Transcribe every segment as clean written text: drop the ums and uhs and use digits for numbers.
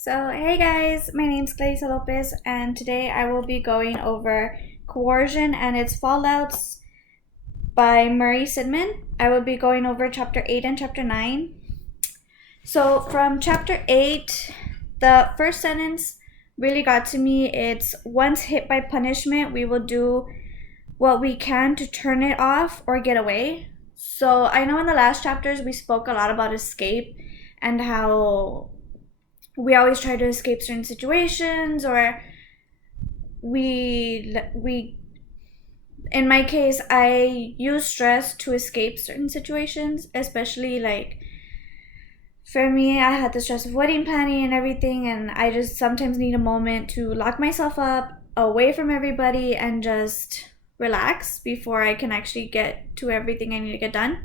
So, hey guys, my name's Clarissa Lopez, and today I will be going over Coercion and its Fallouts by Murray Sidman. I will be going over chapter 8 and chapter 9. So, from chapter 8, the first sentence really got to me. It's once hit by punishment, we will do what we can to turn it off or get away. So, I know in the last chapters we spoke a lot about escape and how we always try to escape certain situations, or we in my case I use stress to escape certain situations, especially like for me I had the stress of wedding planning and everything, and I just sometimes need a moment to lock myself up away from everybody and just relax before I can actually get to everything I need to get done.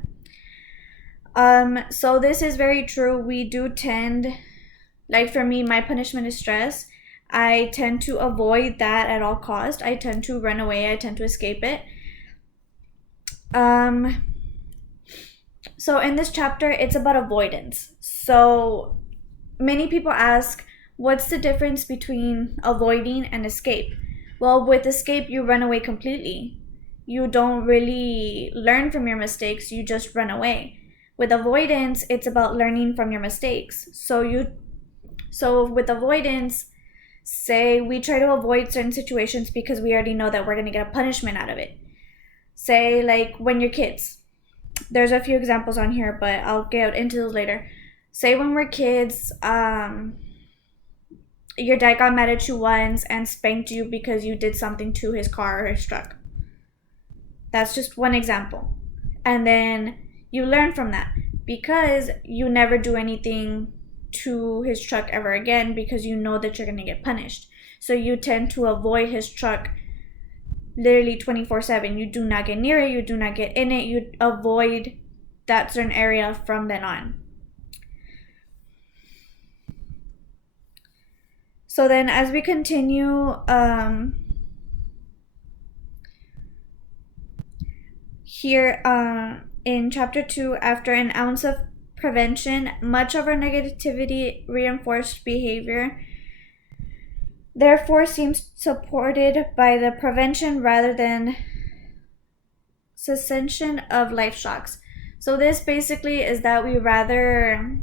So this is very true. We do tend, like for me, my punishment is stress. I tend to avoid that at all cost. I tend to run away. I tend to escape it. So in this chapter, it's about avoidance. So many people ask, what's the difference between avoiding and escape? Well, with escape, you run away completely. You don't really learn from your mistakes. You just run away. With avoidance, it's about learning from your mistakes. So with avoidance, say we try to avoid certain situations because we already know that we're going to get a punishment out of it. Say like when you're kids. There's a few examples on here, but I'll get into those later. Say when we're kids, your dad got mad at you once and spanked you because you did something to his car or his truck. That's just one example. And then you learn from that because you never do anything to his truck ever again because you know that you're going to get punished. So you tend to avoid his truck literally 24/7. You do not get near it, you do not get in it, you avoid that certain area from then on. So then as we continue, here in chapter 2, after an ounce of prevention, much of our negativity reinforced behavior therefore seems supported by the prevention rather than cessation of life shocks. So this basically is that we rather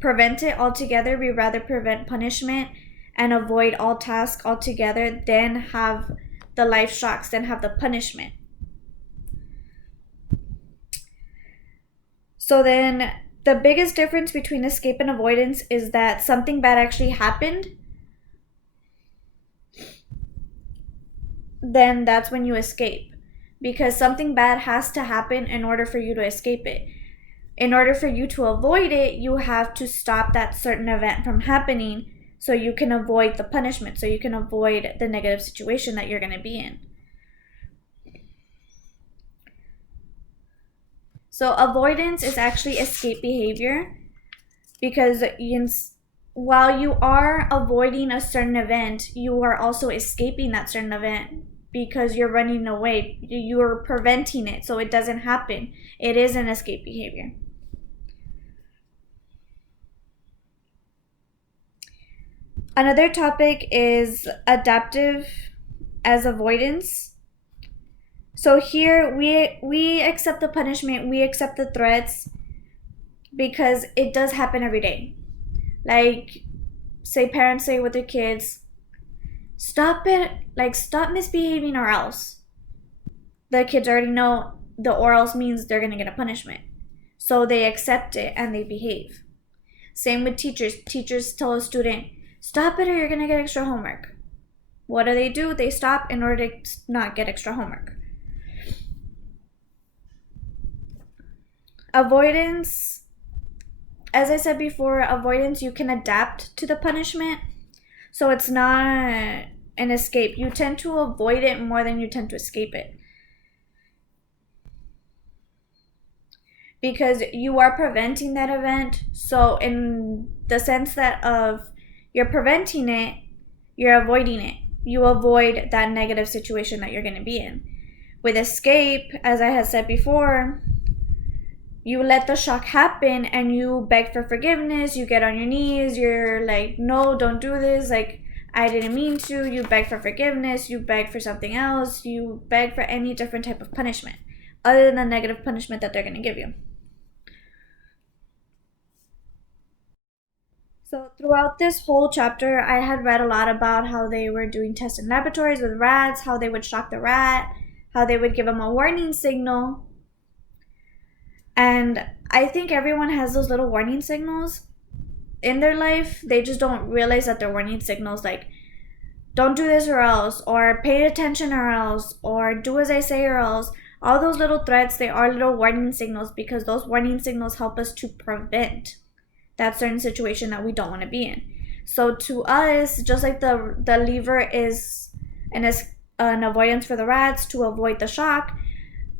prevent it altogether. We rather prevent punishment and avoid all tasks altogether than have the life shocks, than have the punishment. So then the biggest difference between escape and avoidance is that something bad actually happened, then that's when you escape. Because something bad has to happen in order for you to escape it. In order for you to avoid it, you have to stop that certain event from happening so you can avoid the punishment, so you can avoid the negative situation that you're going to be in. So avoidance is actually escape behavior, because while you are avoiding a certain event, you are also escaping that certain event because you're running away. You're preventing it so it doesn't happen. It is an escape behavior. Another topic is adaptive as avoidance. So here we accept the punishment, we accept the threats because it does happen every day. Like, say parents say with their kids, stop it, like stop misbehaving or else. The kids already know the or else means they're going to get a punishment. So they accept it and they behave. Same with teachers. Teachers tell a student, stop it or you're going to get extra homework. What do? They stop in order to not get extra homework. Avoidance, as I said before, avoidance, you can adapt to the punishment. So it's not an escape. You tend to avoid it more than you tend to escape it. Because you are preventing that event. So in the sense that of you're preventing it, you're avoiding it. You avoid that negative situation that you're going to be in. With escape, as I had said before, you let the shock happen and you beg for forgiveness, you get on your knees, you're like, no, don't do this, like, I didn't mean to. You beg for forgiveness, you beg for something else, you beg for any different type of punishment other than the negative punishment that they're going to give you. So throughout this whole chapter, I had read a lot about how they were doing tests in laboratories with rats, how they would shock the rat, how they would give them a warning signal. And I think everyone has those little warning signals in their life. They just don't realize that they're warning signals, like, don't do this or else, or pay attention or else, or do as I say or else. All those little threats, they are little warning signals, because those warning signals help us to prevent that certain situation that we don't want to be in. So to us, just like the lever is an avoidance for the rats to avoid the shock,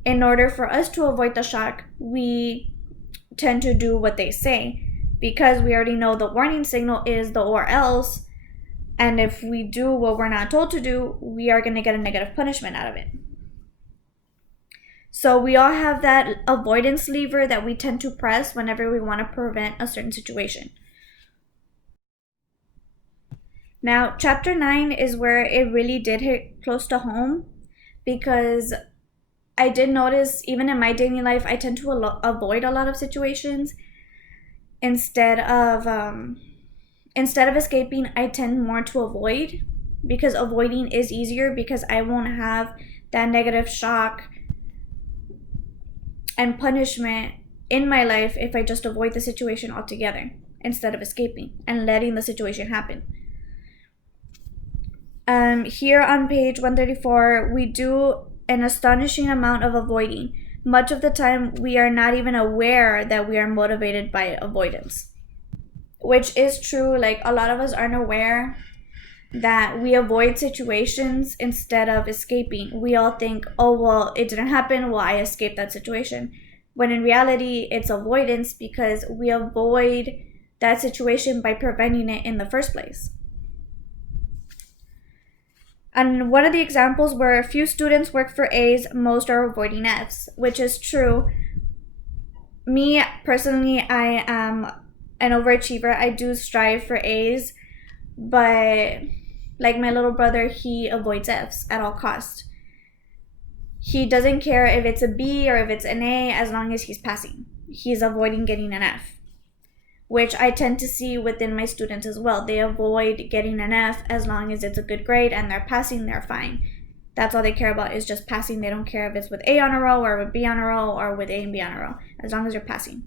in order for us to avoid the shock, we tend to do what they say, because we already know the warning signal is the or else, and if we do what we're not told to do, we are going to get a negative punishment out of it. So we all have that avoidance lever that we tend to press whenever we want to prevent a certain situation. Now, chapter 9 is where it really did hit close to home, because I did notice, even in my daily life, I tend to avoid a lot of situations. Instead of escaping, I tend more to avoid, because avoiding is easier, because I won't have that negative shock and punishment in my life if I just avoid the situation altogether instead of escaping and letting the situation happen. Here on page 134, we do an astonishing amount of avoiding. Much of the time, we are not even aware that we are motivated by avoidance, which is true. Like, a lot of us aren't aware that we avoid situations instead of escaping. We all think, oh, well, it didn't happen, well, I escaped that situation. When in reality, it's avoidance, because we avoid that situation by preventing it in the first place. And one of the examples where a few students work for A's, most are avoiding F's, which is true. Me, personally, I am an overachiever. I do strive for A's, but like my little brother, he avoids F's at all costs. He doesn't care if it's a B or if it's an A, as long as he's passing. He's avoiding getting an F, which I tend to see within my students as well. They avoid getting an F as long as it's a good grade and they're passing, they're fine. That's all they care about, is just passing. They don't care if it's with A on a row or with B on a row or with A and B on a row, as long as you're passing.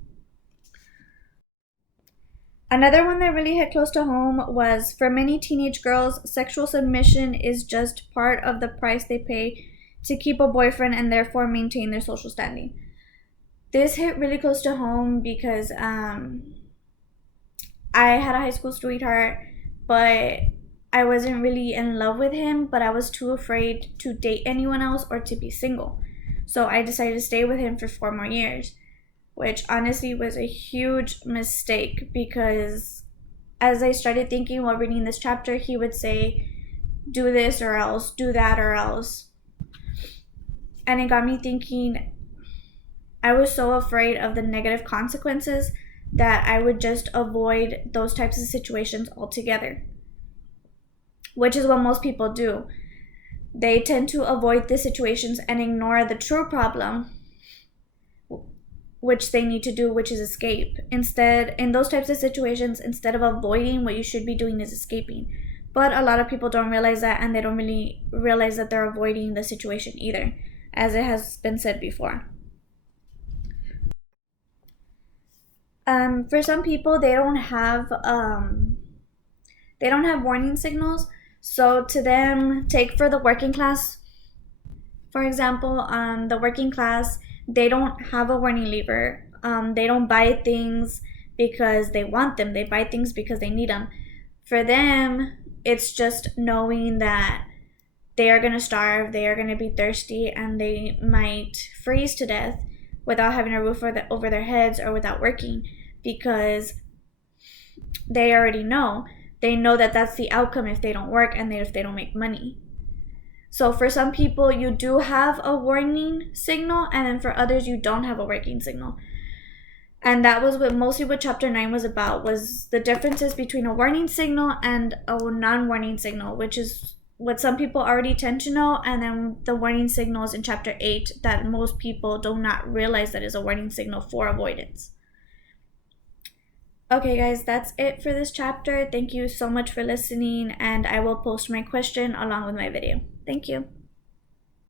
Another one that really hit close to home was, for many teenage girls, sexual submission is just part of the price they pay to keep a boyfriend and therefore maintain their social standing. This hit really close to home because I had a high school sweetheart, but I wasn't really in love with him, but I was too afraid to date anyone else or to be single. So I decided to stay with him for 4 more years, which honestly was a huge mistake, because as I started thinking while reading this chapter, he would say, do this or else, do that or else. And it got me thinking, I was so afraid of the negative consequences that I would just avoid those types of situations altogether, which is what most people do. They tend to avoid the situations and ignore the true problem, which they need to do, which is escape. Instead, in those types of situations, instead of avoiding, what you should be doing is escaping. But a lot of people don't realize that, and they don't really realize that they're avoiding the situation either, as it has been said before. For some people, they don't have warning signals. So to them, take for the working class, for example, the working class, they don't have a warning lever. They don't buy things because they want them. They buy things because they need them. For them, it's just knowing that they are going to starve, they are going to be thirsty, and they might freeze to death without having a roof over their heads or without working, because they already know. They know that that's the outcome if they don't work and if they don't make money. So for some people, you do have a warning signal, and then for others, you don't have a working signal. And that was what mostly what chapter 9 was about, was the differences between a warning signal and a non-warning signal, which is what some people already tend to know, and then the warning signals in chapter 8 that most people do not realize that is a warning signal for avoidance. Okay guys, that's it for this chapter. Thank you so much for listening, and I will post my question along with my video. Thank you.